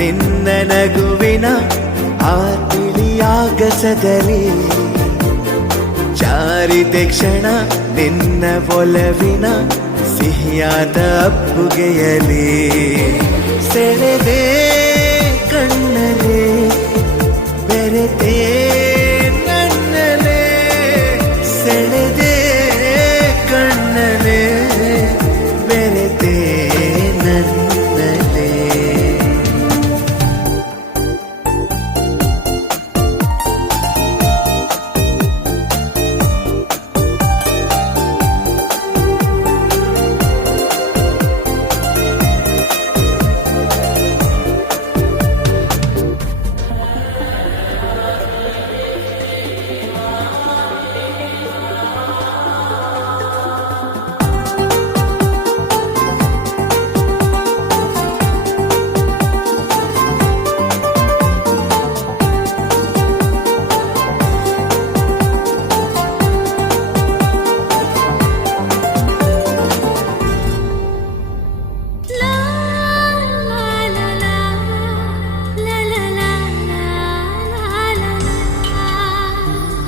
ನಿನ್ನ ನಗುವಿನ ಆ ತಿಳಿಯಾಗಸದಲ್ಲಿ ಜಾರಿದೆ ಕ್ಷಣ ನಿನ್ನ ಒಲವಿನ ಸಿಹಿಯಾದ ಅಪ್ಪುಗೆಯಲಿ ಸೆಳೆದೆ ಕಣ್ಣಲೆ ಬೆರೆತೆ ನನ್ನಲೆ ಸೆಳೆದೆ ಕಣ್ಣಲೆ ಬೆರೆತೆ ನನ್ನಲೆ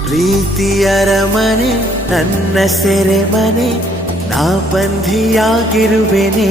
ಪ್ರೀತಿಯರ ಮನೆ ನನ್ನ ಸೆರೆಮನೆ ನಾ ಬಂಧಿಯಾಗಿರುವೆನೆ